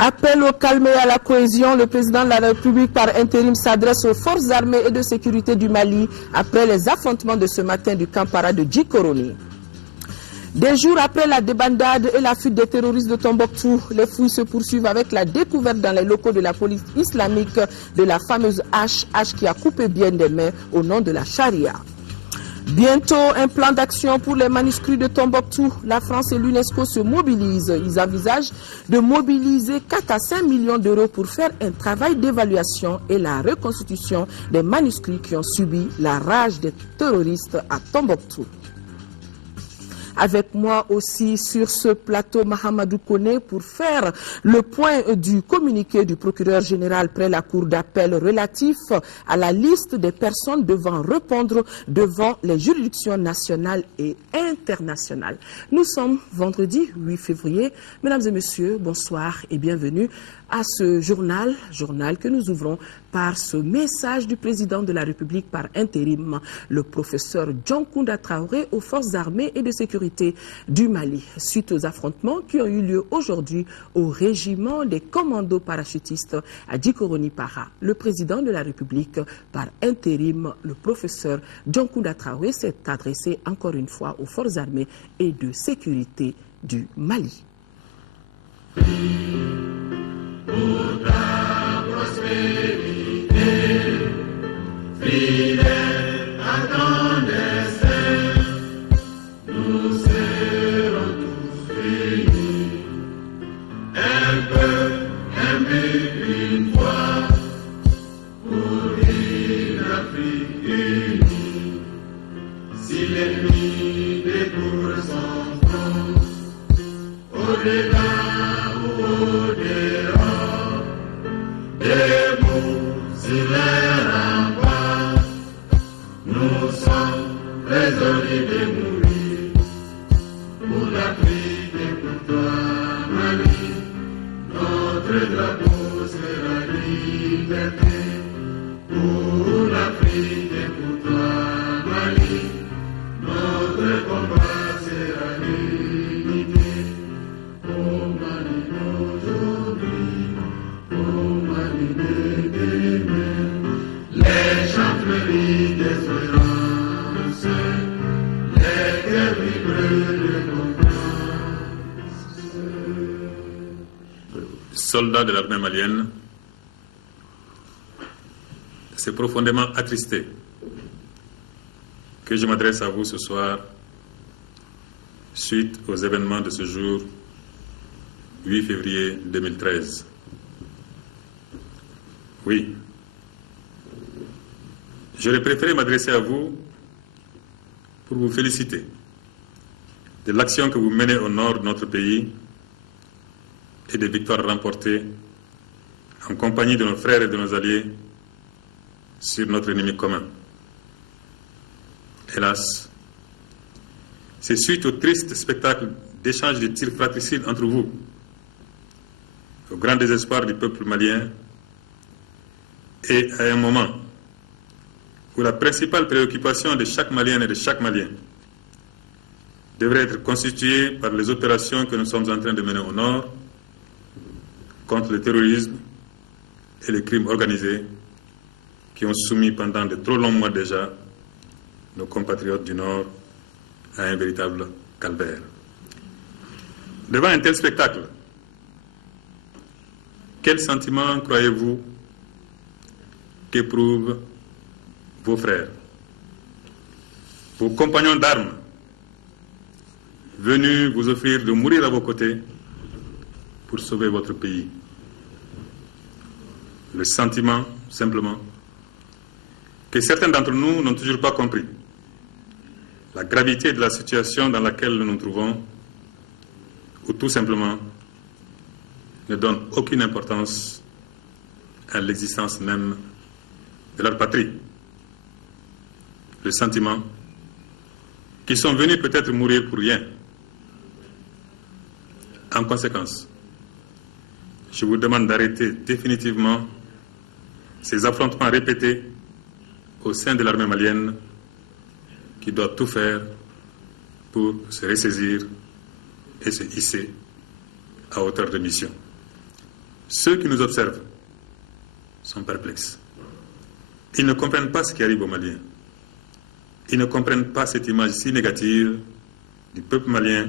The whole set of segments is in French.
Appel au calme et à la cohésion, le président de la République par intérim s'adresse aux forces armées et de sécurité du Mali après les affrontements de ce matin du camp para de Djikoroni. Des jours après la débandade et la fuite des terroristes de Tombouctou, les fouilles se poursuivent avec la découverte dans les locaux de la police islamique de la fameuse hache qui a coupé bien des mains au nom de la charia. Bientôt, un plan d'action pour les manuscrits de Tombouctou. La France et l'UNESCO se mobilisent. Ils envisagent de mobiliser 4 à 5 millions d'euros pour faire un travail d'évaluation et la reconstitution des manuscrits qui ont subi la rage des terroristes à Tombouctou. Avec moi aussi sur ce plateau, Mahamadou Koné, pour faire le point du communiqué du procureur général près la cour d'appel relatif à la liste des personnes devant répondre devant les juridictions nationales et internationales. Nous sommes vendredi 8 février. Mesdames et messieurs, bonsoir et bienvenue à ce journal que nous ouvrons par ce message du président de la République par intérim, le professeur Dioncounda Traoré aux forces armées et de sécurité du Mali, suite aux affrontements qui ont eu lieu aujourd'hui au régiment des commandos parachutistes à Djikoroni-Para. Le président de la République par intérim, le professeur Dioncounda Traoré, s'est adressé encore une fois aux forces armées et de sécurité du Mali. Pour ta prospérité, fidèle à ton destin, nous serons tous réunis. Un peuple, un but, une foi, pour une Afrique unie. Si l'ennemi découvre son front, au-delà ou au-delà, debout sur les remparts, nous sommes résolus de mourir pour l'Afrique et pour toi, Mali. Notre drapeau sera liberté pour l'Afrique et pour toi, Mali. Notre combat sera l'unité. Oh Mali d'aujourd'hui, oh Mali de demain, les chantreries d'espérance, les cœurs vibreux de confiance. Soldats de l'armée malienne, c'est profondément attristé que je m'adresse à vous ce soir suite aux événements de ce jour 8 février 2013. Oui, j'aurais préféré m'adresser à vous pour vous féliciter de l'action que vous menez au nord de notre pays et des victoires remportées en compagnie de nos frères et de nos alliés sur notre ennemi commun. Hélas, c'est suite au triste spectacle d'échange de tirs fratricides entre vous, au grand désespoir du peuple malien, et à un moment où la principale préoccupation de chaque Malienne et de chaque Malien devrait être constituée par les opérations que nous sommes en train de mener au nord contre le terrorisme et les crimes organisés qui ont soumis pendant de trop longs mois déjà nos compatriotes du Nord à un véritable calvaire. Devant un tel spectacle, quel sentiment croyez-vous qu'éprouvent vos frères, vos compagnons d'armes, venus vous offrir de mourir à vos côtés pour sauver votre pays? Le sentiment, simplement, que certains d'entre nous n'ont toujours pas compris la gravité de la situation dans laquelle nous nous trouvons, ou tout simplement ne donnent aucune importance à l'existence même de leur patrie. Le sentiment qu'ils sont venus peut-être mourir pour rien. En conséquence, je vous demande d'arrêter définitivement ces affrontements répétés au sein de l'armée malienne qui doit tout faire pour se ressaisir et se hisser à hauteur de mission. Ceux qui nous observent sont perplexes. Ils ne comprennent pas ce qui arrive aux Maliens. Ils ne comprennent pas cette image si négative du peuple malien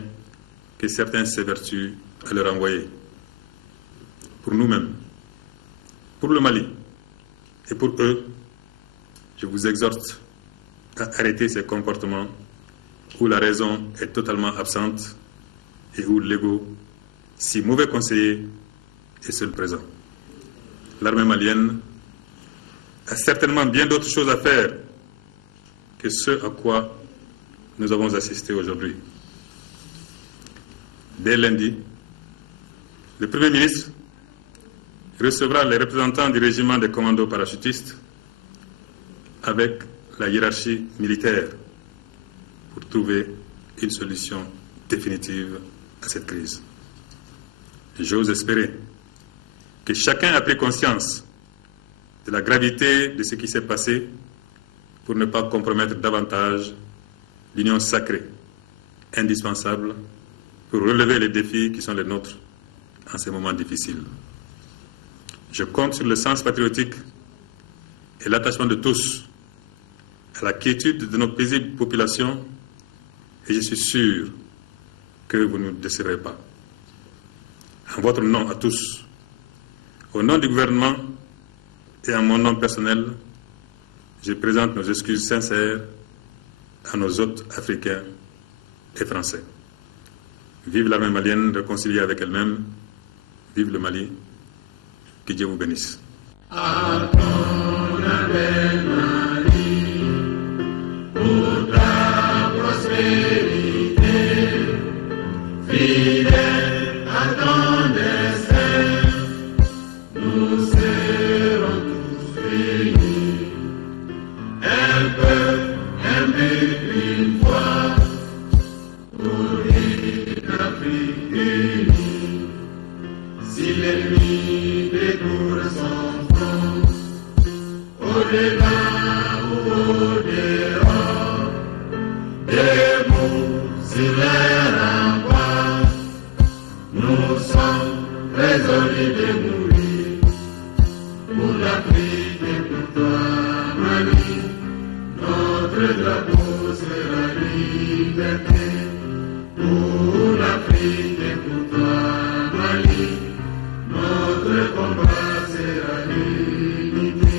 que certains s'évertuent à leur envoyer. Pour nous-mêmes, pour le Mali et pour eux, je vous exhorte à arrêter ces comportements où la raison est totalement absente et où l'ego, si mauvais conseiller, est seul présent. L'armée malienne a certainement bien d'autres choses à faire que ce à quoi nous avons assisté aujourd'hui. Dès lundi, le Premier ministre recevra les représentants du régiment des commandos parachutistes avec la hiérarchie militaire pour trouver une solution définitive à cette crise. J'ose espérer que chacun a pris conscience de la gravité de ce qui s'est passé pour ne pas compromettre davantage l'union sacrée, indispensable pour relever les défis qui sont les nôtres en ces moments difficiles. Je compte sur le sens patriotique et l'attachement de tous à la quiétude de nos paisibles populations et je suis sûr que vous ne nous décevrez pas. En votre nom à tous, au nom du gouvernement et en mon nom personnel, je présente nos excuses sincères à nos hôtes africains et français. Vive l'armée malienne réconciliée avec elle-même. Vive le Mali. Que Dieu vous bénisse. À ton appel, Mali, pour ta prospérité, fidèle à ton destin, nous serons tous réunis. Un peuple, un but, une foi, pour une Afrique unie. Si l'ennemi découvre son front, au-delà ou au-dehors, debout sur les remparts, nous sommes résolus de mourir pour l'Afrique et pour toi, Mali. Notre drapeau sera liberté pour l'Afrique et pour toi, Mali. Notre combat sera l'unité.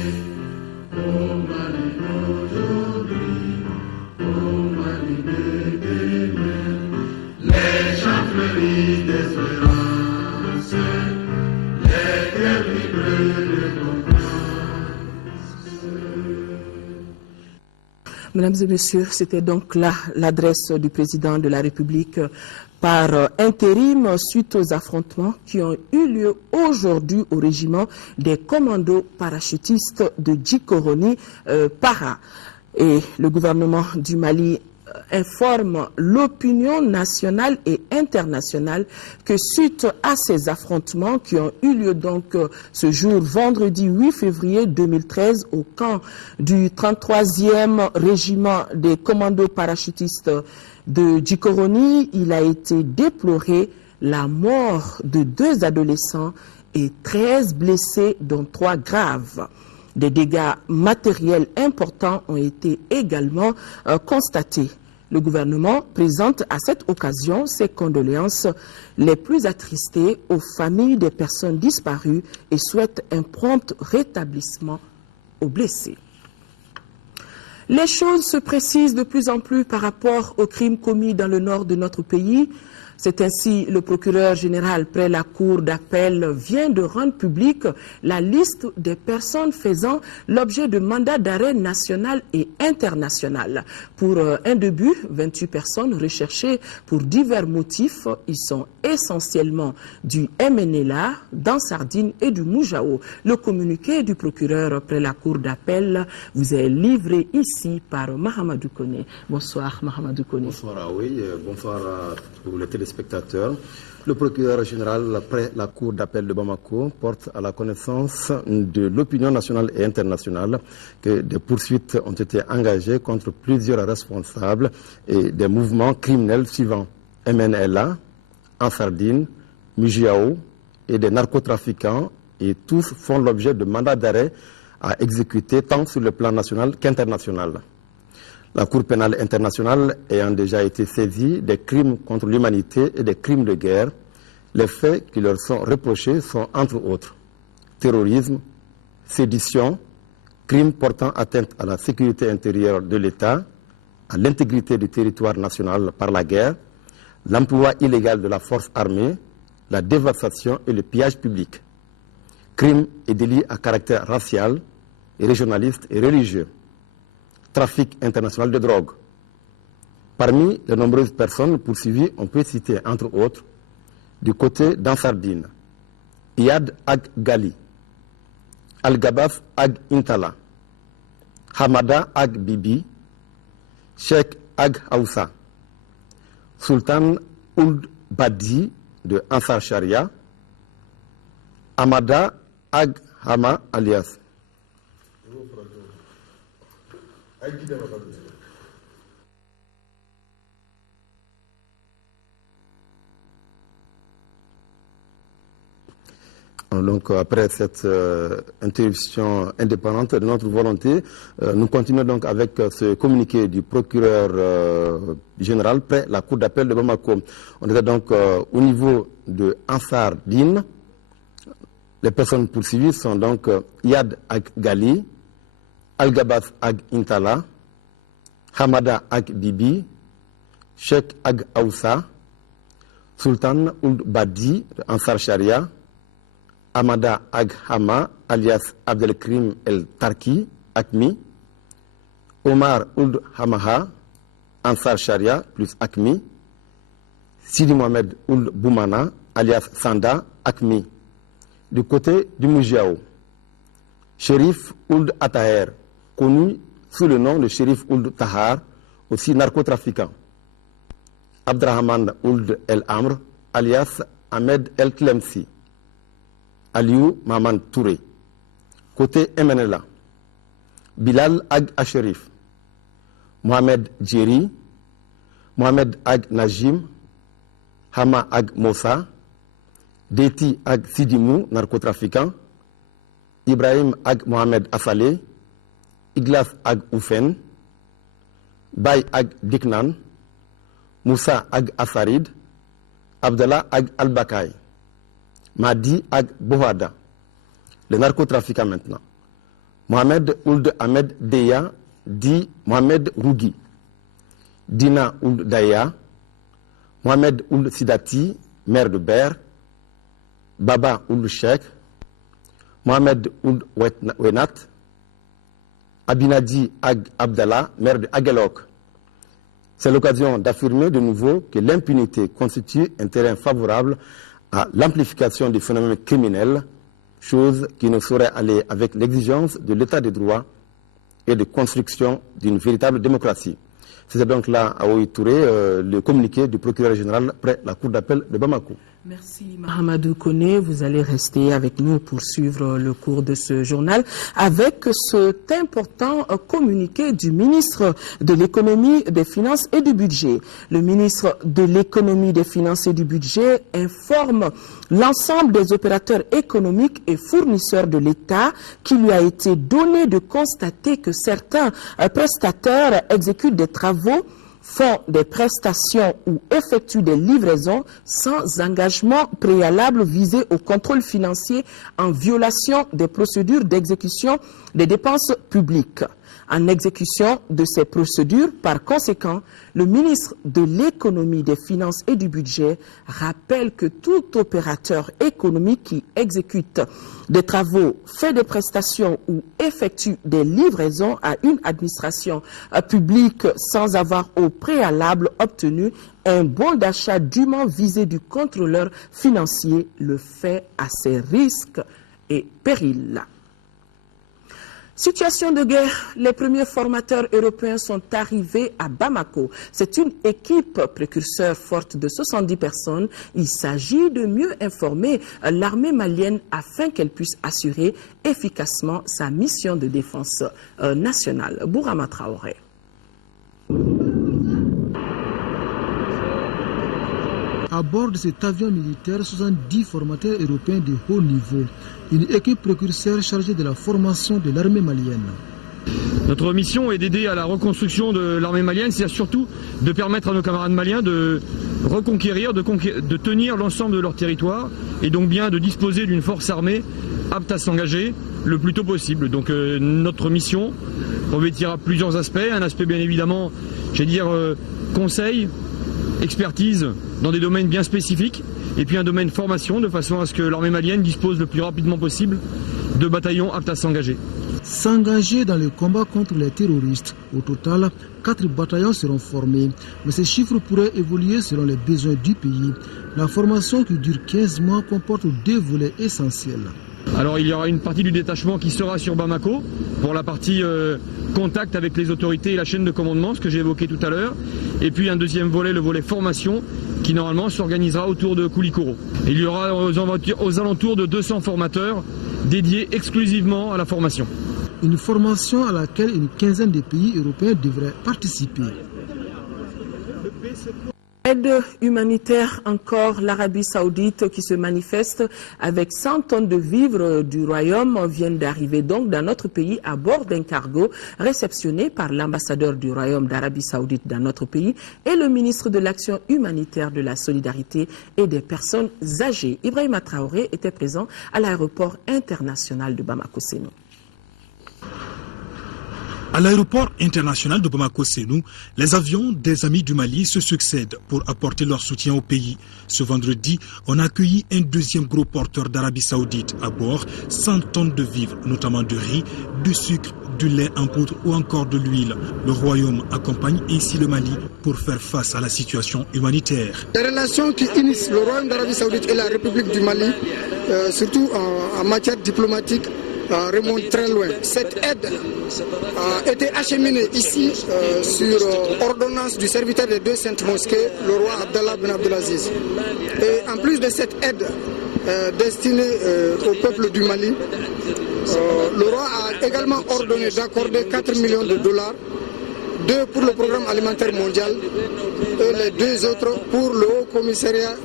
Au Mali d'aujourd'hui, au Mali de demain, les champs fleuris d'espérance, les terres libres de confiance. Mesdames et messieurs, c'était donc là l'adresse du président de la République par intérim suite aux affrontements qui ont eu lieu aujourd'hui au régiment des commandos parachutistes de Djikoroni Para. Et le gouvernement du Mali informe l'opinion nationale et internationale que suite à ces affrontements qui ont eu lieu donc ce jour vendredi 8 février 2013 au camp du 33e régiment des commandos parachutistes de Djikoroni, il a été déploré la mort de 2 adolescents et 13 blessés dont 3 graves. Des dégâts matériels importants ont été également constatés. Le gouvernement présente à cette occasion ses condoléances les plus attristées aux familles des personnes disparues et souhaite un prompt rétablissement aux blessés. Les choses se précisent de plus en plus par rapport aux crimes commis dans le nord de notre pays. C'est ainsi le procureur général près la cour d'appel vient de rendre publique la liste des personnes faisant l'objet de mandats d'arrêt national et international. Pour un début, 28 personnes recherchées pour divers motifs. Ils sont essentiellement du MNLA, d'Ansardine et du Moujao. Le communiqué du procureur près la cour d'appel vous est livré ici par Mahamadou Kone. Bonsoir Mahamadou Kone. Bonsoir, oui. Bonsoir pour les téléspectateurs. Le procureur général après la cour d'appel de Bamako porte à la connaissance de l'opinion nationale et internationale que des poursuites ont été engagées contre plusieurs responsables et des mouvements criminels suivants: MNLA, Ansardine, Mujiao et des narcotrafiquants et tous font l'objet de mandats d'arrêt à exécuter tant sur le plan national qu'international. La Cour pénale internationale ayant déjà été saisie des crimes contre l'humanité et des crimes de guerre, les faits qui leur sont reprochés sont entre autres terrorisme, sédition, crimes portant atteinte à la sécurité intérieure de l'État, à l'intégrité du territoire national par la guerre, l'emploi illégal de la force armée, la dévastation et le pillage public, crimes et délits à caractère racial, régionaliste et religieux, trafic international de drogue. Parmi les nombreuses personnes poursuivies, on peut citer entre autres, du côté d'Ansardine, Iyad Ag Gali, Al-Gabaf Ag Intala, Hamada Ag Bibi, Sheikh Ag Aoussa, Sultan Ould Badi de Ansar Sharia, Amada Ag Hama alias. Donc, après cette interruption indépendante de notre volonté, nous continuons donc avec ce communiqué du procureur général près la cour d'appel de Bamako. On était donc au niveau de Ansar Dine. Les personnes poursuivies sont donc Iyad Ag Gali, Al-Gabas Ag Intala, Hamada Ag Bibi, Sheikh Ag Aoussa, Sultan Ould Badi de Ansar Sharia, Amada Ag Hama, alias Abdelkrim El Tarki, Akmi, Omar Ould Hamaha, Ansar Sharia plus Akmi, Sidi Mohamed Ould Boumana, alias Sanda, Akmi. Du côté du Moujiao, Shérif Ould Ataher, connu sous le nom de Shérif Ould Tahar, aussi narcotrafiquant. Abdrahman Ould El Amr, alias Ahmed El Tlemsi. Aliou Maman Touré. Côté MNLA, Bilal Ag Asherif, Mohamed Djeri, Mohamed Ag Najim, Hama Ag Moussa, Deti Ag Sidimou, narcotrafiquant, Ibrahim Ag Mohamed Afale, Iglas Ag Oufen, Bay Ag Diknan, Moussa Ag Afarid, Abdallah Ag Al-Bakay, Madi Ag Bohada, les narcotrafiquants maintenant. Mohamed Ould Ahmed Deya, dit Mohamed Rougui. Dina Ould Daya, Mohamed Ould Sidati, maire de Ber, Baba Ould Sheikh, Mohamed Ould Wenat, Abinadi Ag Abdallah, maire de Aguelok. C'est l'occasion d'affirmer de nouveau que l'impunité constitue un terrain favorable à l'amplification des phénomènes criminels, chose qui ne saurait aller avec l'exigence de l'état de droit et de construction d'une véritable démocratie. C'est donc là, à Oyi Touré, le communiqué du procureur général près la cour d'appel de Bamako. Merci Mahamadou Koné, vous allez rester avec nous pour suivre le cours de ce journal avec cet important communiqué du ministre de l'économie, des finances et du budget. Le ministre de l'économie, des finances et du budget informe l'ensemble des opérateurs économiques et fournisseurs de l'État qu'il lui a été donné de constater que certains prestataires exécutent des travaux, font des prestations ou effectuent des livraisons sans engagement préalable visé au contrôle financier en violation des procédures d'exécution des dépenses publiques. En exécution de ces procédures, par conséquent, le ministre de l'économie, des finances et du budget rappelle que tout opérateur économique qui exécute des travaux, fait des prestations ou effectue des livraisons à une administration publique sans avoir au préalable obtenu un bon d'achat dûment visé du contrôleur financier le fait à ses risques et périls. Situation de guerre, les premiers formateurs européens sont arrivés à Bamako. C'est une équipe précurseur forte de 70 personnes. Il s'agit de mieux informer l'armée malienne afin qu'elle puisse assurer efficacement sa mission de défense nationale. Bourama Traoré. À bord de cet avion militaire, 70 formateurs européens de haut niveau, une équipe précurseur chargée de la formation de l'armée malienne. Notre mission est d'aider à la reconstruction de l'armée malienne, c'est surtout de permettre à nos camarades maliens de reconquérir, de tenir l'ensemble de leur territoire et donc bien de disposer d'une force armée apte à s'engager le plus tôt possible. Donc notre mission revêtira plusieurs aspects. Un aspect bien évidemment, conseil, expertise dans des domaines bien spécifiques et puis un domaine formation de façon à ce que l'armée malienne dispose le plus rapidement possible de bataillons aptes à s'engager. S'engager dans le combat contre les terroristes. Au total, 4 bataillons seront formés, mais ces chiffres pourraient évoluer selon les besoins du pays. La formation qui dure 15 mois comporte 2 volets essentiels. Alors il y aura une partie du détachement qui sera sur Bamako pour la partie contact avec les autorités et la chaîne de commandement, ce que j'ai évoqué tout à l'heure. Et puis un deuxième volet, le volet formation, qui normalement s'organisera autour de Koulikoro. Il y aura aux alentours de 200 formateurs dédiés exclusivement à la formation. Une formation à laquelle une quinzaine de pays européens devraient participer. Aide humanitaire encore, l'Arabie Saoudite qui se manifeste avec 100 tonnes de vivres du royaume viennent d'arriver donc dans notre pays à bord d'un cargo réceptionné par l'ambassadeur du royaume d'Arabie Saoudite dans notre pays et le ministre de l'Action humanitaire, de la solidarité et des personnes âgées. Ibrahima Traoré était présent à l'aéroport international de Bamako-Sénou. À l'aéroport international de Bamako-Sénou, les avions des Amis du Mali se succèdent pour apporter leur soutien au pays. Ce vendredi, on a accueilli un deuxième gros porteur d'Arabie Saoudite à bord, 100 tonnes de vivres, notamment de riz, du sucre, du lait en poudre ou encore de l'huile. Le royaume accompagne ainsi le Mali pour faire face à la situation humanitaire. Les relations qui unissent le royaume d'Arabie Saoudite et la République du Mali, surtout en matière diplomatique, remonte très loin. Cette aide a été acheminée ici sur ordonnance du serviteur des 2 saintes mosquées, le roi Abdallah Ben Abdelaziz. Et en plus de cette aide destinée au peuple du Mali, le roi a également ordonné d'accorder 4 millions de dollars, 2 pour le programme alimentaire mondial et les 2 autres pour le Haut Commissariat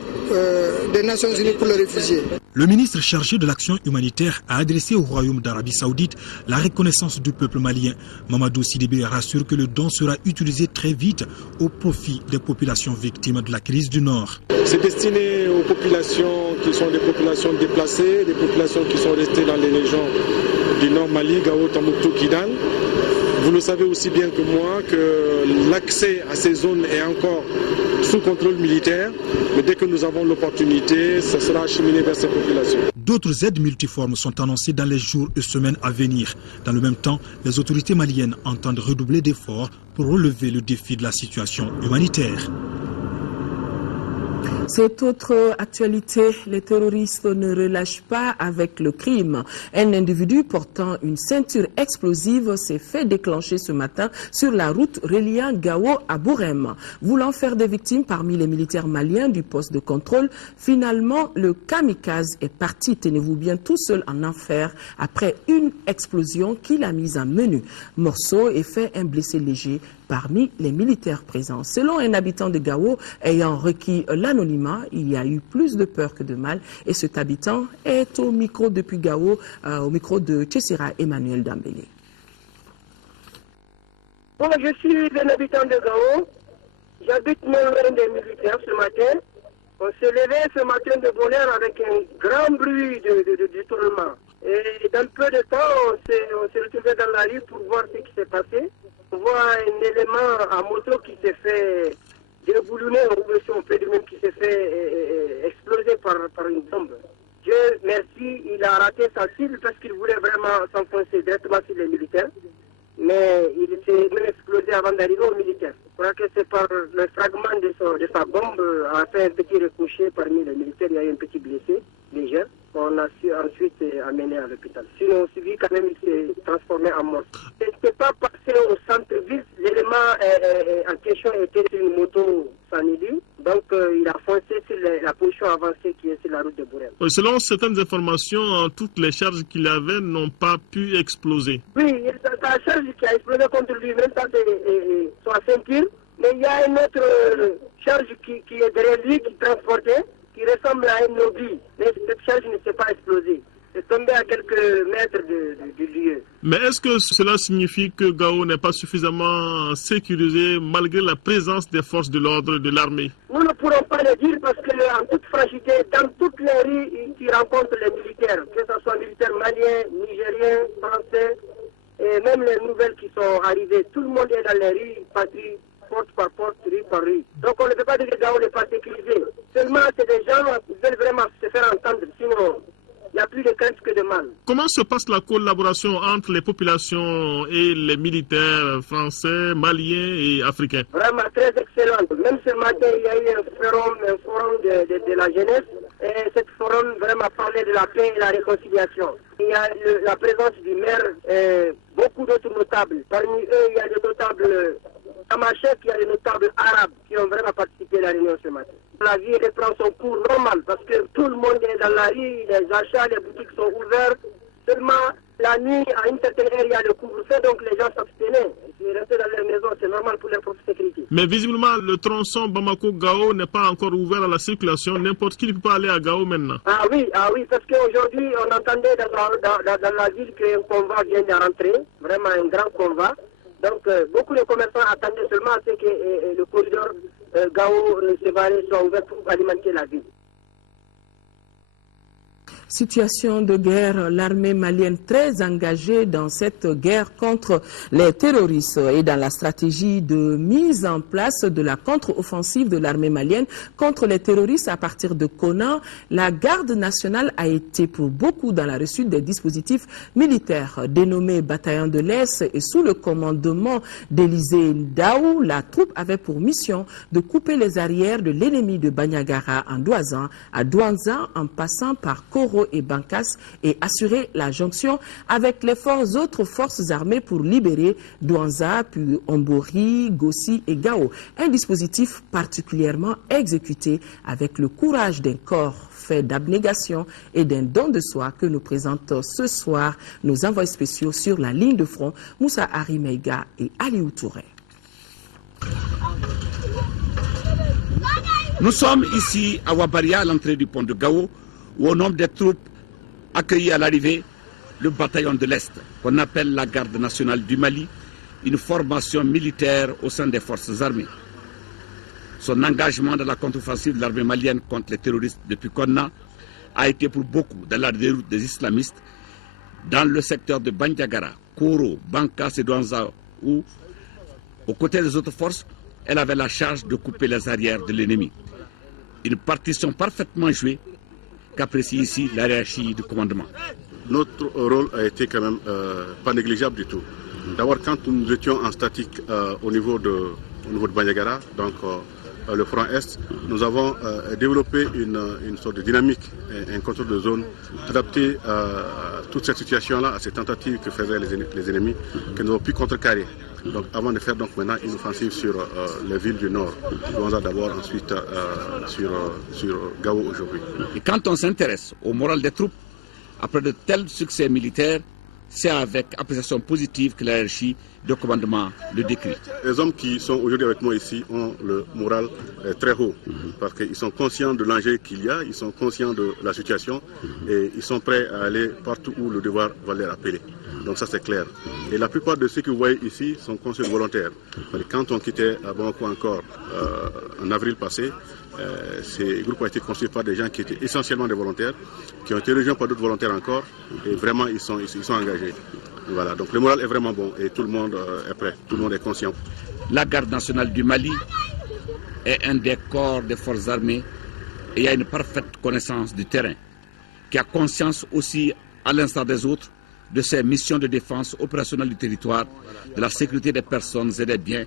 des Nations Unies pour les réfugiés. Le ministre chargé de l'action humanitaire a adressé au Royaume d'Arabie Saoudite la reconnaissance du peuple malien. Mamadou Sidibé rassure que le don sera utilisé très vite au profit des populations victimes de la crise du Nord. C'est destiné aux populations qui sont des populations déplacées, des populations qui sont restées dans les régions du Nord Mali, Gao, Tombouctou, Kidal. Vous le savez aussi bien que moi que l'accès à ces zones est encore sous contrôle militaire, mais dès que nous avons l'opportunité, ça sera acheminé vers ces populations. D'autres aides multiformes sont annoncées dans les jours et semaines à venir. Dans le même temps, les autorités maliennes entendent redoubler d'efforts pour relever le défi de la situation humanitaire. Cette autre actualité, les terroristes ne relâchent pas avec le crime. Un individu portant une ceinture explosive s'est fait déclencher ce matin sur la route reliant Gao à Bourem. Voulant faire des victimes parmi les militaires maliens du poste de contrôle, finalement le kamikaze est parti, tenez-vous bien, tout seul en enfer après une explosion qui l'a mise en menu morceaux et fait un blessé léger parmi les militaires présents. Selon un habitant de Gao ayant requis l'anonymat, il y a eu plus de peur que de mal et cet habitant est au micro depuis Gao, au micro de Tchessira Emmanuel Dambélé. Bon, je suis un habitant de Gao, j'habite non loin des militaires ce matin. On s'est levé ce matin de bonne heure avec un grand bruit de tournement. Et dans peu de temps, on s'est retrouvé dans la rue pour voir ce qui s'est passé. On voit un élément à moto qui s'est fait déboulonner, on peut dire même qui s'est fait exploser par une bombe. Dieu merci, il a raté sa cible parce qu'il voulait vraiment s'enfoncer directement sur les militaires. Mais il s'est même explosé avant d'arriver aux militaires. Je crois que c'est par le fragment de sa bombe a fait un petit ricochet parmi les militaires. Il y a eu un petit blessé léger qu'on a su ensuite amener à l'hôpital. Sinon, on suivi quand même, il s'est transformé en mort. Il n'était pas passé au centre-ville. L'élément en question était sur une moto Sanili. Donc, il a foncé sur la position avancée qui est sur la route de Bourem. Selon certaines informations, toutes les charges qu'il avait n'ont pas pu exploser. Oui, sa charge qui a explosé contre lui, même ça, c'est sa ceinture. Mais il y a une autre charge qui est derrière lui, qui transportait, qui ressemble à un obus. Mais cette charge ne s'est pas explosée. C'est tombé à quelques mètres du lieu. Mais est-ce que cela signifie que Gao n'est pas suffisamment sécurisé malgré la présence des forces de l'ordre de l'armée? Nous ne pourrons pas le dire parce qu'en toute franchité, dans toutes les rues, tu rencontres les militaires, que ce soit militaires maliens, nigériens, français, et même les nouvelles qui sont arrivées. Tout le monde est dans les rues, patrie porte par porte, rue par rue. Donc on ne peut pas dire que Gao n'est pas sécurisé. Seulement, c'est des gens qui veulent vraiment se faire entendre, sinon il n'y a plus de crainte que de mal. Comment se passe la collaboration entre les populations et les militaires français, maliens et africains? Vraiment très excellente. Même ce matin, il y a eu un forum de la jeunesse. Et cet forum vraiment parlait de la paix et la réconciliation. Il y a la présence du maire et beaucoup d'autres notables. Parmi eux, il y a des notables Tamachek, il y a des notables arabes qui ont vraiment participé à la réunion ce matin. La vie reprend son cours normal parce que tout le monde est dans la rue, les achats, les boutiques sont ouvertes. Seulement, la nuit, à une certaine heure, il y a le couvre-feu, donc les gens s'abstenaient. Ils restaient dans leur maison, c'est normal pour leur propre sécurité. Mais visiblement, le tronçon Bamako-Gao n'est pas encore ouvert à la circulation. N'importe qui ne peut pas aller à Gao maintenant. Ah oui, parce qu'aujourd'hui, on entendait dans la ville qu'un convoi vient de rentrer, vraiment un grand convoi. Donc, beaucoup de commerçants attendaient seulement à ce que le corridor Gao-Sévaré soit ouvert pour alimenter la ville. Situation de guerre, l'armée malienne très engagée dans cette guerre contre les terroristes et dans la stratégie de mise en place de la contre-offensive de l'armée malienne contre les terroristes à partir de Konna. La garde nationale a été pour beaucoup dans la reçue des dispositifs militaires. Dénommé bataillon de l'Est et sous le commandement d'Élisée Daou, la troupe avait pour mission de couper les arrières de l'ennemi de Banyagara en Douazan à Douanza en passant par Koro et Bankas et assurer la jonction avec les autres forces armées pour libérer Douanza, puis Ombori, Gossi et Gao. Un dispositif particulièrement exécuté avec le courage d'un corps fait d'abnégation et d'un don de soi que nous présentent ce soir nos envoyés spéciaux sur la ligne de front, Moussa Arimeiga et Aliou Touré. Nous sommes ici à Wabaria, à l'entrée du pont de Gao, où au nombre des troupes accueillies à l'arrivée, le bataillon de l'Est, qu'on appelle la garde nationale du Mali, une formation militaire au sein des forces armées. Son engagement dans la contre-offensive de l'armée malienne contre les terroristes depuis Konna a été pour beaucoup dans la déroute des islamistes dans le secteur de Bandiagara, Koro, Bankas et Douanza, où, aux côtés des autres forces, elle avait la charge de couper les arrières de l'ennemi. Une partition parfaitement jouée qu'apprécie ici la hiérarchie du commandement. Notre rôle a été quand même pas négligeable du tout. D'abord, quand nous étions en statique au niveau de Bandiagara, donc le front Est, nous avons développé une sorte de dynamique, un contrôle de zone adapté à toute cette situation-là, à ces tentatives que faisaient les ennemis, que nous avons pu contrecarrer. Donc, avant de faire donc maintenant une offensive sur les villes du Nord, Douanza d'abord, ensuite sur Gao aujourd'hui. Et quand on s'intéresse au moral des troupes, après de tels succès militaires, c'est avec appréciation positive que la hiérarchie de commandement le décrit. Les hommes qui sont aujourd'hui avec moi ici ont le moral très haut parce qu'ils sont conscients de l'enjeu qu'il y a, ils sont conscients de la situation et ils sont prêts à aller partout où le devoir va les appeler. Donc ça c'est clair. Et la plupart de ceux que vous voyez ici sont conscients volontaires. Quand on quittait à Bamako encore en avril passé, ces groupes ont été construits par des gens qui étaient essentiellement des volontaires, qui ont été rejoints par d'autres volontaires encore, et vraiment ils sont engagés. Voilà, donc le moral est vraiment bon et tout le monde est prêt, tout le monde est conscient. La garde nationale du Mali est un des corps des forces armées et a une parfaite connaissance du terrain, qui a conscience aussi, à l'instar des autres, de ses missions de défense opérationnelle du territoire, de la sécurité des personnes et des biens,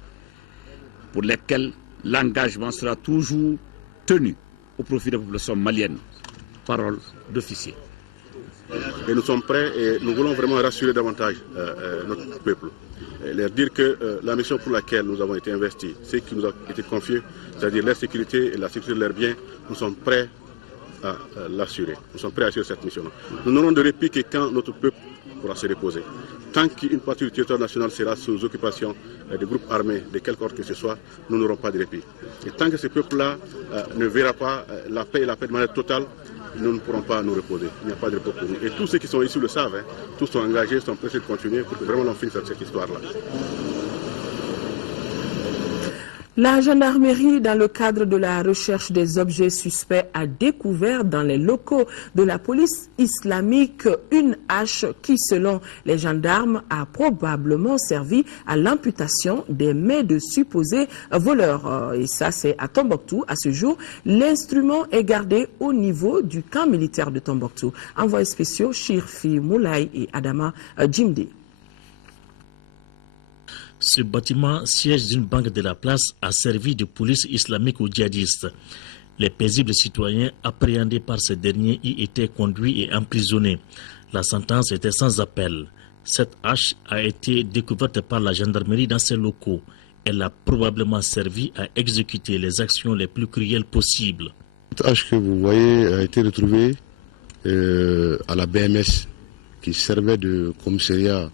pour lesquels l'engagement sera toujours tenu au profit des populations maliennes. Parole d'officier. Et nous sommes prêts et nous voulons vraiment rassurer davantage notre peuple. Et leur dire que la mission pour laquelle nous avons été investis, ce qui nous a été confié, c'est-à-dire leur sécurité et la sécurité de leurs biens, nous sommes prêts à l'assurer. Nous sommes prêts à assurer cette mission-là. Nous n'aurons de répit que quand notre peuple pourra se reposer. tant qu'une partie du territoire national sera sous occupation des groupes armés, de quelque ordre que ce soit, nous n'aurons pas de répit. Et tant que ce peuple-là ne verra pas la paix et la paix de manière totale, nous ne pourrons pas nous reposer. Il n'y a pas de repos pour nous. Et tous ceux qui sont ici le savent, hein, tous sont engagés, sont pressés de continuer pour que vraiment on finisse cette histoire-là. La gendarmerie, dans le cadre de la recherche des objets suspects, a découvert dans les locaux de la police islamique une hache qui, selon les gendarmes, a probablement servi à l'amputation des mains de supposés voleurs. Et ça, c'est à Tombouctou. À ce jour, l'instrument est gardé au niveau du camp militaire de Tombouctou. Envoyés spéciaux, Chirfi Moulay et Adama Djimde. Ce bâtiment, siège d'une banque de la place, a servi de police islamique aux djihadistes. Les paisibles citoyens appréhendés par ces derniers y étaient conduits et emprisonnés. La sentence était sans appel. Cette hache a été découverte par la gendarmerie dans ses locaux. Elle a probablement servi à exécuter les actions les plus cruelles possibles. Cette hache que vous voyez a été retrouvée à la BMS, qui servait de commissariat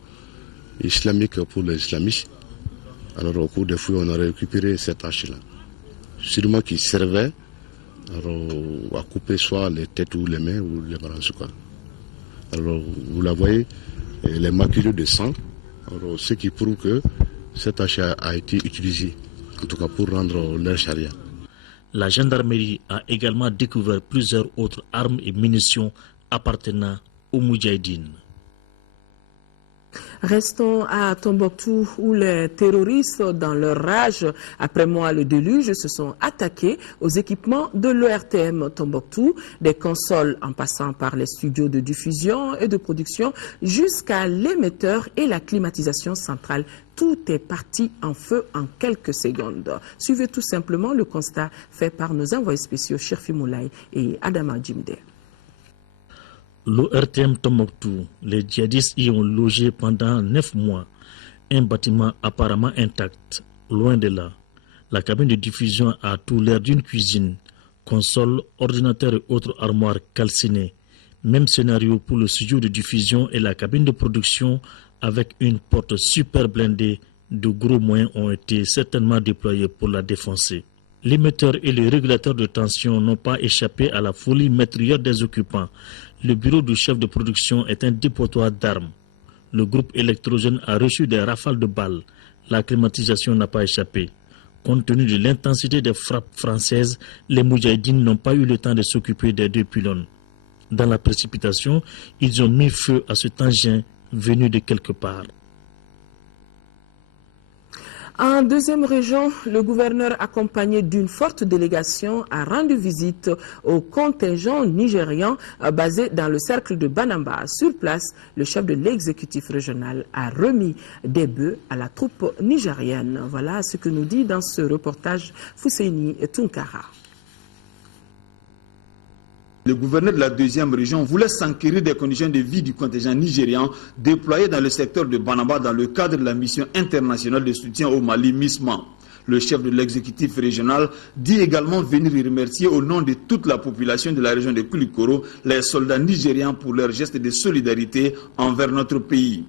islamique pour les islamistes. Alors au cours des fouilles, on a récupéré cette hache-là. Sûrement qui servait à couper soit les têtes ou les mains ou les bras en tout cas. Alors vous la voyez, les maculures de sang, alors, ce qui prouve que cette hache a été utilisée, en tout cas pour rendre leur charia. La gendarmerie a également découvert plusieurs autres armes et munitions appartenant aux Moudjahidines. Restons à Tombouctou où les terroristes, dans leur rage après moi le déluge, se sont attaqués aux équipements de l'ERTM Tombouctou, des consoles en passant par les studios de diffusion et de production jusqu'à l'émetteur et la climatisation centrale. Tout est parti en feu en quelques secondes. Suivez tout simplement le constat fait par nos envoyés spéciaux Chirfi Moulay et Adama Djimde. L'ORTM Tombouctou, les djihadistes y ont logé pendant 9 mois. Un bâtiment apparemment intact, loin de là. La cabine de diffusion a tout l'air d'une cuisine. Console, ordinateur et autres armoires calcinées. Même scénario pour le studio de diffusion et la cabine de production avec une porte super blindée. De gros moyens ont été certainement déployés pour la défoncer. L'émetteur et le régulateur de tension n'ont pas échappé à la folie meurtrière des occupants. Le bureau du chef de production est un dépotoir d'armes. Le groupe électrogène a reçu des rafales de balles. La climatisation n'a pas échappé. Compte tenu de l'intensité des frappes françaises, les Moudjahidines n'ont pas eu le temps de s'occuper des 2 pylônes. Dans la précipitation, ils ont mis feu à cet engin venu de quelque part. En deuxième région, le gouverneur accompagné d'une forte délégation a rendu visite au contingent nigérian basé dans le cercle de Banamba. Sur place, le chef de l'exécutif régional a remis des bœufs à la troupe nigérienne. Voilà ce que nous dit dans ce reportage Fousseini Tunkara. Le gouverneur de la deuxième région voulait s'enquérir des conditions de vie du contingent nigérian déployé dans le secteur de Banamba dans le cadre de la mission internationale de soutien au Mali, MISMA. Le chef de l'exécutif régional dit également venir remercier au nom de toute la population de la région de Koulikoro les soldats nigérians pour leur geste de solidarité envers notre pays.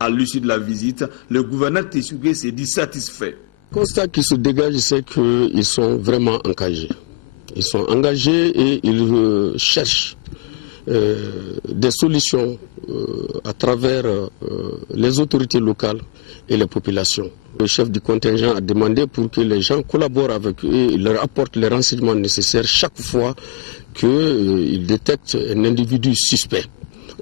À l'issue de la visite, le gouverneur Tessougué s'est dit satisfait. Le constat qui se dégage, c'est qu'ils sont vraiment engagés. Ils sont engagés et ils cherchent des solutions à travers les autorités locales et les populations. Le chef du contingent a demandé pour que les gens collaborent avec eux et leur apportent les renseignements nécessaires chaque fois qu'ils détectent un individu suspect.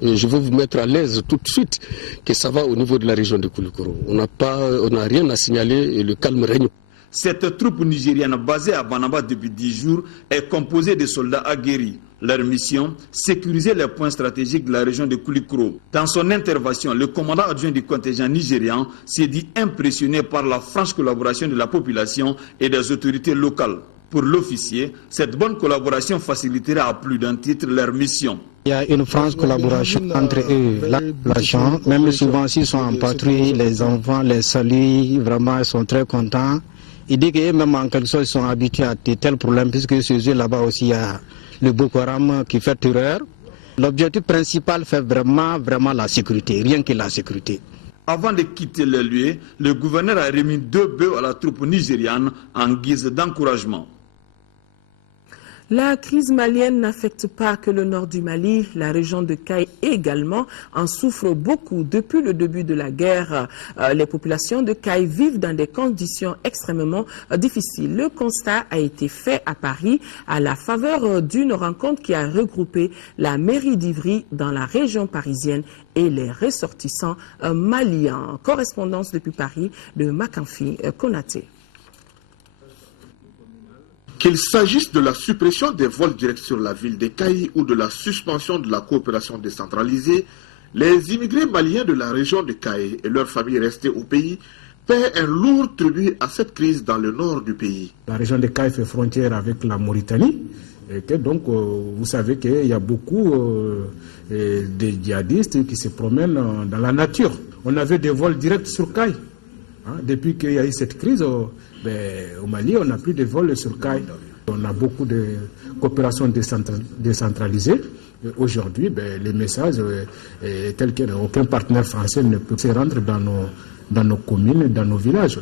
Et je veux vous mettre à l'aise tout de suite que ça va au niveau de la région de Koulikoro. On n'a rien à signaler et le calme règne. Cette troupe nigérienne basée à Banamba depuis 10 jours est composée de soldats aguerris. Leur mission, sécuriser les points stratégiques de la région de Koulikoro. Dans son intervention, le commandant adjoint du contingent nigérian s'est dit impressionné par la franche collaboration de la population et des autorités locales. Pour l'officier, cette bonne collaboration facilitera à plus d'un titre leur mission. Il y a une franche collaboration entre eux. La population, même souvent s'ils sont en patrouille, les enfants les saluent, vraiment ils sont très contents. Il dit que même en quelque sorte, ils sont habitués à de tels problèmes, puisque chez eux là-bas aussi, il y a le Boko Haram qui fait terreur. L'objectif principal fait vraiment la sécurité, rien que la sécurité. Avant de quitter les lieux, le gouverneur a remis 2 bœufs à la troupe nigériane en guise d'encouragement. La crise malienne n'affecte pas que le nord du Mali. La région de Kayes également en souffre beaucoup. Depuis le début de la guerre, les populations de Kayes vivent dans des conditions extrêmement difficiles. Le constat a été fait à Paris à la faveur d'une rencontre qui a regroupé la mairie d'Ivry dans la région parisienne et les ressortissants maliens. Correspondance depuis Paris de Makanfi Konaté. Qu'il s'agisse de la suppression des vols directs sur la ville de Kayes ou de la suspension de la coopération décentralisée, les immigrés maliens de la région de Kayes et leurs familles restées au pays paient un lourd tribut à cette crise dans le nord du pays. La région de Kayes fait frontière avec la Mauritanie. Et que donc, vous savez qu'il y a beaucoup de djihadistes qui se promènent dans la nature. On avait des vols directs sur Kayes. Depuis qu'il y a eu cette crise, au Mali, on n'a plus de vols sur Kayes. On a beaucoup de coopération décentralisée. Aujourd'hui, les messages tels qu'aucun partenaire français ne peut se rendre dans nos communes, dans nos villages.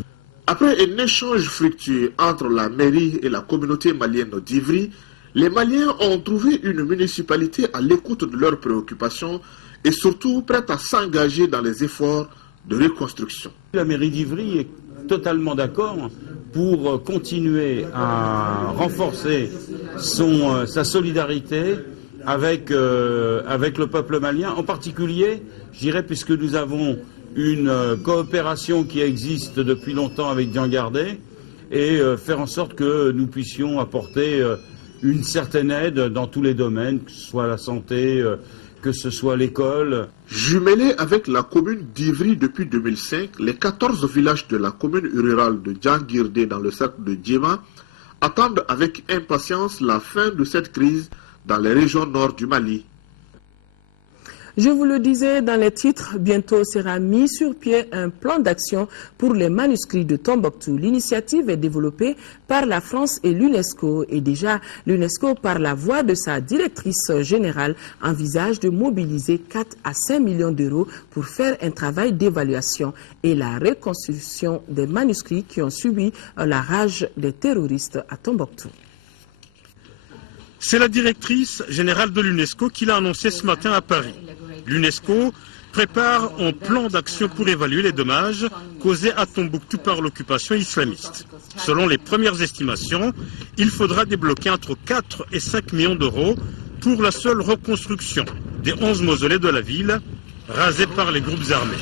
Après un échange fructueux entre la mairie et la communauté malienne d'Ivry, les Maliens ont trouvé une municipalité à l'écoute de leurs préoccupations et surtout prête à s'engager dans les efforts de reconstruction. La mairie d'Ivry est totalement d'accord pour continuer à renforcer sa solidarité avec le peuple malien, en particulier, je dirais, puisque nous avons une coopération qui existe depuis longtemps avec Dian Gardé, et faire en sorte que nous puissions apporter une certaine aide dans tous les domaines, que ce soit la santé, que ce soit l'école. Jumelés avec la commune d'Ivry depuis 2005, les 14 villages de la commune rurale de Dian-Girdé dans le cercle de Djema attendent avec impatience la fin de cette crise dans les régions nord du Mali. Je vous le disais dans les titres, bientôt sera mis sur pied un plan d'action pour les manuscrits de Tombouctou. L'initiative est développée par la France et l'UNESCO. Et déjà, l'UNESCO, par la voix de sa directrice générale, envisage de mobiliser 4 à 5 millions d'euros pour faire un travail d'évaluation et la reconstruction des manuscrits qui ont subi la rage des terroristes à Tombouctou. C'est la directrice générale de l'UNESCO qui l'a annoncé ce matin à Paris. L'UNESCO prépare un plan d'action pour évaluer les dommages causés à Tombouctou par l'occupation islamiste. Selon les premières estimations, il faudra débloquer entre 4 et 5 millions d'euros pour la seule reconstruction des 11 mausolées de la ville rasés par les groupes armés.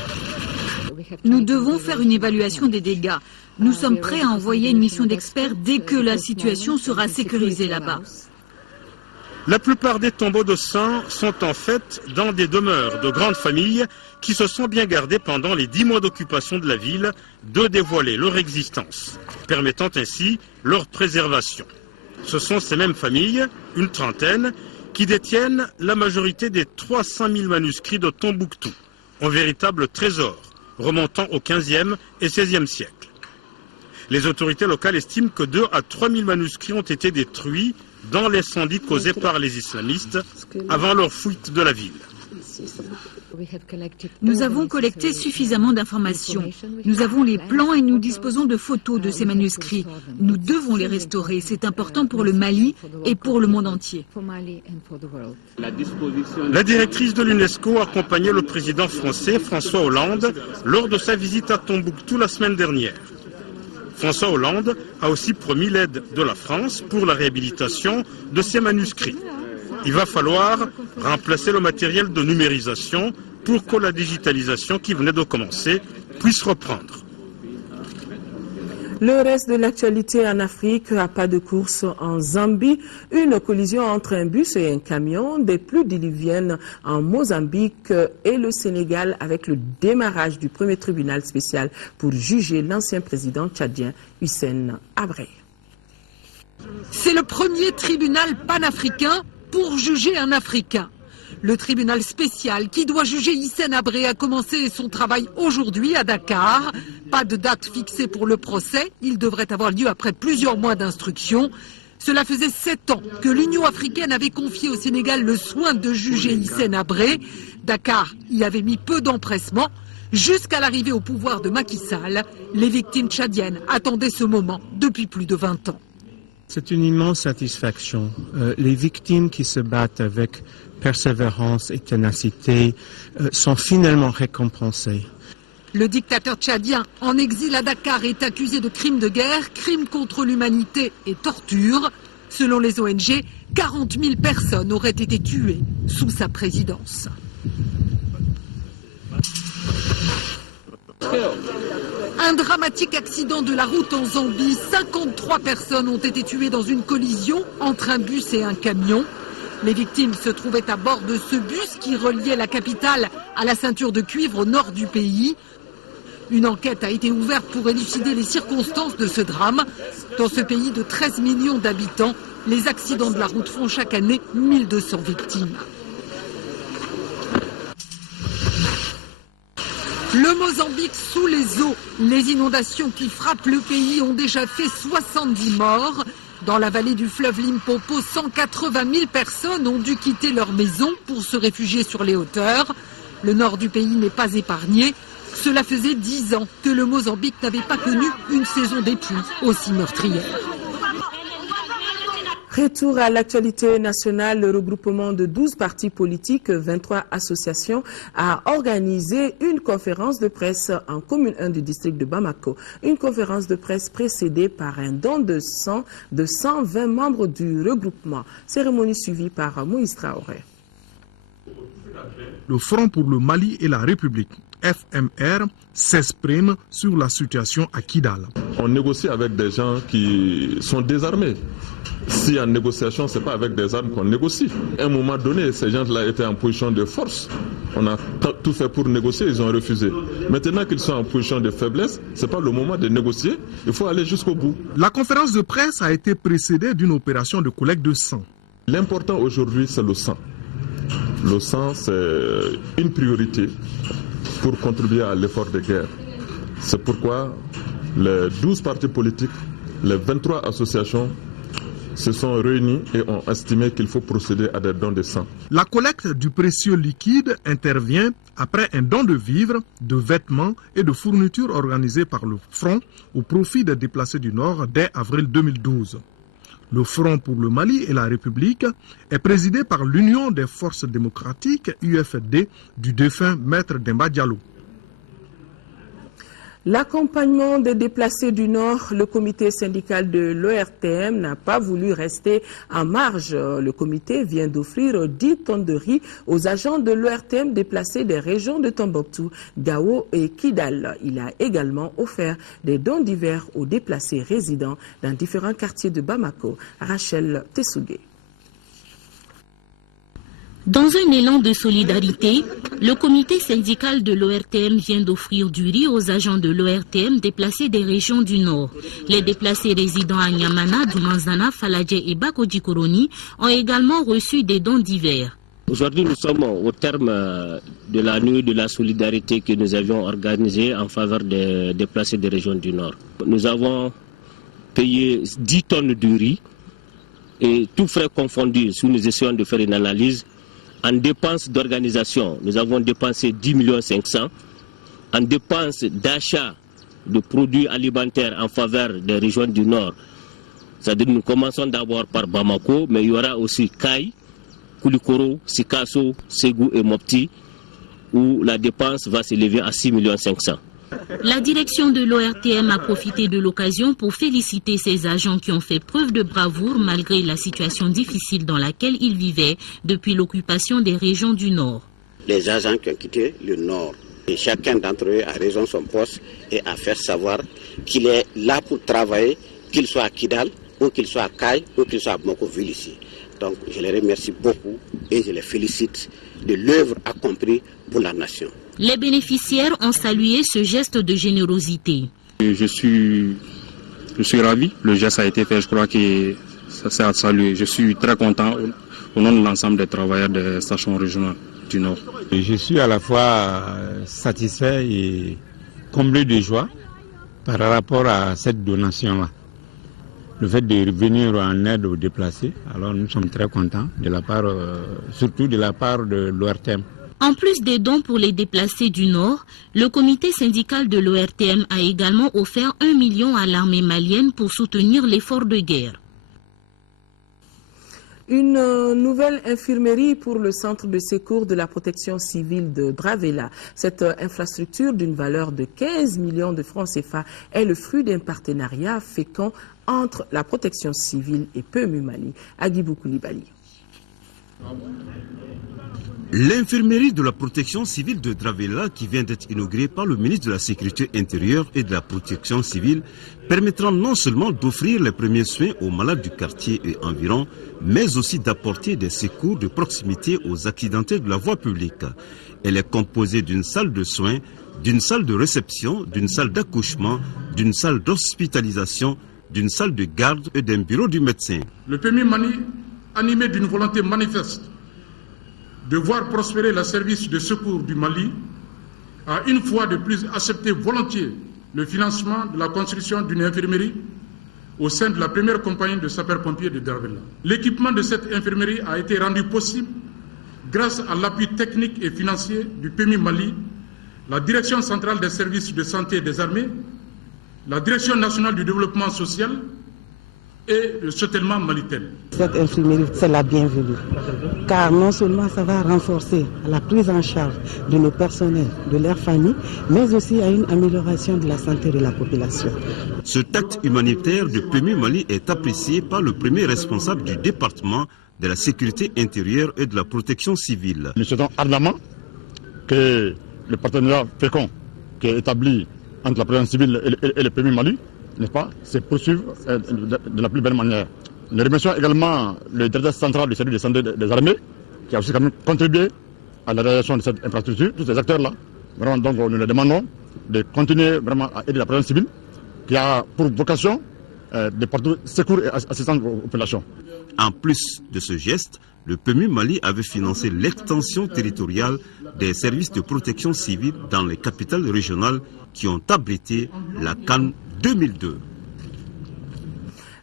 Nous devons faire une évaluation des dégâts. Nous sommes prêts à envoyer une mission d'experts dès que la situation sera sécurisée là-bas. La plupart des tombeaux de saints sont en fait dans des demeures de grandes familles qui se sont bien gardées pendant les 10 mois d'occupation de la ville de dévoiler leur existence, permettant ainsi leur préservation. Ce sont ces mêmes familles, une trentaine, qui détiennent la majorité des 300 000 manuscrits de Tombouctou, un véritable trésor remontant au XVe et XVIe siècle. Les autorités locales estiment que 2 à 3 000 manuscrits ont été détruits dans l'incendie causé par les islamistes avant leur fuite de la ville. Nous avons collecté suffisamment d'informations. Nous avons les plans et nous disposons de photos de ces manuscrits. Nous devons les restaurer. C'est important pour le Mali et pour le monde entier. La directrice de l'UNESCO a accompagné le président français François Hollande lors de sa visite à Tombouctou la semaine dernière. François Hollande a aussi promis l'aide de la France pour la réhabilitation de ces manuscrits. Il va falloir remplacer le matériel de numérisation pour que la digitalisation qui venait de commencer puisse reprendre. Le reste de l'actualité en Afrique, à pas de course en Zambie, une collision entre un bus et un camion des pluies diluviennes en Mozambique et le Sénégal avec le démarrage du premier tribunal spécial pour juger l'ancien président tchadien Hissène Habré. C'est le premier tribunal panafricain pour juger un Africain. Le tribunal spécial qui doit juger Hissène Habré a commencé son travail aujourd'hui à Dakar. Pas de date fixée pour le procès. Il devrait avoir lieu après plusieurs mois d'instruction. Cela faisait 7 ans que l'Union africaine avait confié au Sénégal le soin de juger Hissène Habré. Dakar y avait mis peu d'empressement Jusqu'à l'arrivée au pouvoir de Macky Sall, les victimes tchadiennes attendaient ce moment depuis plus de 20 ans. C'est une immense satisfaction. Les victimes qui se battent avec persévérance et ténacité sont finalement récompensées. Le dictateur tchadien en exil à Dakar est accusé de crimes de guerre, crimes contre l'humanité et torture. Selon les ONG, 40 000 personnes auraient été tuées sous sa présidence. Un dramatique accident de la route en Zambie. 53 personnes ont été tuées dans une collision entre un bus et un camion. Les victimes se trouvaient à bord de ce bus qui reliait la capitale à la ceinture de cuivre au nord du pays. Une enquête a été ouverte pour élucider les circonstances de ce drame. Dans ce pays de 13 millions d'habitants, les accidents de la route font chaque année 1200 victimes. Le Mozambique sous les eaux. Les inondations qui frappent le pays ont déjà fait 70 morts. Dans la vallée du fleuve Limpopo, 180 000 personnes ont dû quitter leur maison pour se réfugier sur les hauteurs. Le nord du pays n'est pas épargné. Cela faisait 10 ans que le Mozambique n'avait pas connu une saison des pluies aussi meurtrière. Retour à l'actualité nationale, le regroupement de 12 partis politiques, 23 associations a organisé une conférence de presse en commune 1 du district de Bamako. Une conférence de presse précédée par un don de sang de 120 membres du regroupement. Cérémonie suivie par Moïse Traoré. Le Front pour le Mali et la République, FMR, s'exprime sur la situation à Kidal. On négocie avec des gens qui sont désarmés. Si en négociation, ce n'est pas avec des armes qu'on négocie. À un moment donné, ces gens-là étaient en position de force. On a tout fait pour négocier, ils ont refusé. Maintenant qu'ils sont en position de faiblesse, ce n'est pas le moment de négocier. Il faut aller jusqu'au bout. La conférence de presse a été précédée d'une opération de collecte de sang. L'important aujourd'hui, c'est le sang. Le sang, c'est une priorité pour contribuer à l'effort de guerre. C'est pourquoi les 12 partis politiques, les 23 associations se sont réunis et ont estimé qu'il faut procéder à des dons de sang. La collecte du précieux liquide intervient après un don de vivres, de vêtements et de fournitures organisé par le Front au profit des déplacés du Nord dès avril 2012. Le Front pour le Mali et la République est présidé par l'Union des forces démocratiques, UFD, du défunt Maître Demba Diallo. L'accompagnement des déplacés du Nord, le comité syndical de l'ORTM n'a pas voulu rester en marge. Le comité vient d'offrir 10 tonnes de riz aux agents de l'ORTM déplacés des régions de Tombouctou, Gao et Kidal. Il a également offert des dons divers aux déplacés résidents dans différents quartiers de Bamako. Rachel Tessougué. Dans un élan de solidarité, le comité syndical de l'ORTM vient d'offrir du riz aux agents de l'ORTM déplacés des régions du Nord. Les déplacés résidant à Nyamana, Doumanzana, Faladje et Bakodjikoroni ont également reçu des dons divers. Aujourd'hui, nous sommes au terme de la nuit de la solidarité que nous avions organisée en faveur des déplacés des régions du Nord. Nous avons payé 10 tonnes de riz et tout frais confondus, si nous essayons de faire une analyse. En dépenses d'organisation, nous avons dépensé 10 500 000. En dépenses d'achat de produits alimentaires en faveur des régions du Nord, c'est-à-dire nous commençons d'abord par Bamako, mais il y aura aussi Kaï, Koulikoro, Sikasso, Ségou et Mopti, où la dépense va s'élever à 6 500 000. La direction de l'ORTM a profité de l'occasion pour féliciter ces agents qui ont fait preuve de bravoure malgré la situation difficile dans laquelle ils vivaient depuis l'occupation des régions du Nord. Les agents qui ont quitté le Nord, et chacun d'entre eux a raison son poste et a fait savoir qu'il est là pour travailler, qu'il soit à Kidal, ou qu'il soit à Kaï, ou qu'il soit à Mokoville ici. Donc je les remercie beaucoup et je les félicite de l'œuvre accomplie pour la nation. Les bénéficiaires ont salué ce geste de générosité. Je suis ravi, le geste a été fait, je crois que ça s'est à saluer. Je suis très content au nom de l'ensemble des travailleurs des stations régionales du Nord. Je suis à la fois satisfait et comblé de joie par rapport à cette donation-là. Le fait de venir en aide aux déplacés, alors nous sommes très contents, de la part, surtout de la part de l'ORTM. En plus des dons pour les déplacés du Nord, le comité syndical de l'ORTM a également offert 1 million à l'armée malienne pour soutenir l'effort de guerre. Une nouvelle infirmerie pour le centre de secours de la protection civile de Dravela. Cette infrastructure d'une valeur de 15 millions de francs CFA est le fruit d'un partenariat fécond entre la protection civile et PMU Mali. Agibou Koulibaly. L'infirmerie de la protection civile de Dravela, qui vient d'être inaugurée par le ministre de la Sécurité intérieure et de la protection civile, permettra non seulement d'offrir les premiers soins aux malades du quartier et environ, mais aussi d'apporter des secours de proximité aux accidentés de la voie publique. Elle est composée d'une salle de soins, d'une salle de réception, d'une salle d'accouchement, d'une salle d'hospitalisation, d'une salle de garde et d'un bureau du médecin. Le PMU Mali, animé d'une volonté manifeste de voir prospérer le service de secours du Mali, a une fois de plus accepté volontiers le financement de la construction d'une infirmerie au sein de la première compagnie de sapeurs-pompiers de Dravela. L'équipement de cette infirmerie a été rendu possible grâce à l'appui technique et financier du PMU Mali, la Direction centrale des services de santé des armées, la Direction nationale du développement social et le soutènement Malitel. Cette infirmerie, c'est la bienvenue, car non seulement ça va renforcer la prise en charge de nos personnels, de leurs familles, mais aussi à une amélioration de la santé de la population. Ce acte humanitaire de PMU Mali est apprécié par le premier responsable du département de la sécurité intérieure et de la protection civile. Nous souhaitons ardemment que le partenariat fécond qui est établi entre la protection civile et le PMU Mali, n'est-ce pas, se poursuivre de la plus belle manière. Nous remercions également le directeur central du service de santé des armées, qui a aussi quand même contribué à la réalisation de cette infrastructure, tous ces acteurs-là. Vraiment, donc, nous leur demandons de continuer vraiment à aider la protection civile, qui a pour vocation de porter secours et assistance aux populations. En plus de ce geste, le PMU Mali avait financé l'extension territoriale des services de protection civile dans les capitales régionales qui ont abrité la CAN 2002.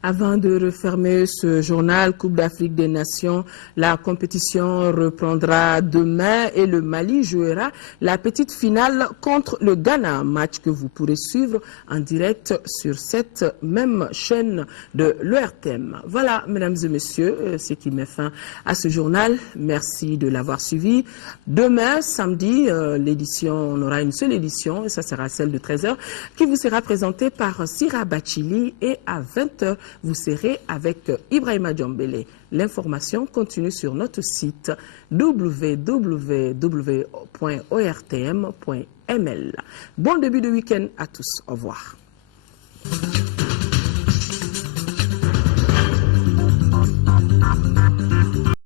Avant de refermer ce journal Coupe d'Afrique des Nations, la compétition reprendra demain et le Mali jouera la petite finale contre le Ghana, match que vous pourrez suivre en direct sur cette même chaîne de l'ORTM. Voilà, mesdames et messieurs, ce qui met fin à ce journal. Merci de l'avoir suivi. Demain, samedi, on aura une seule édition, et ça sera celle de 13h, qui vous sera présentée par Sira Bachili, et à 20h, vous serez avec Ibrahima Djambele. L'information continue sur notre site www.ortm.ml. Bon début de week-end à tous. Au revoir.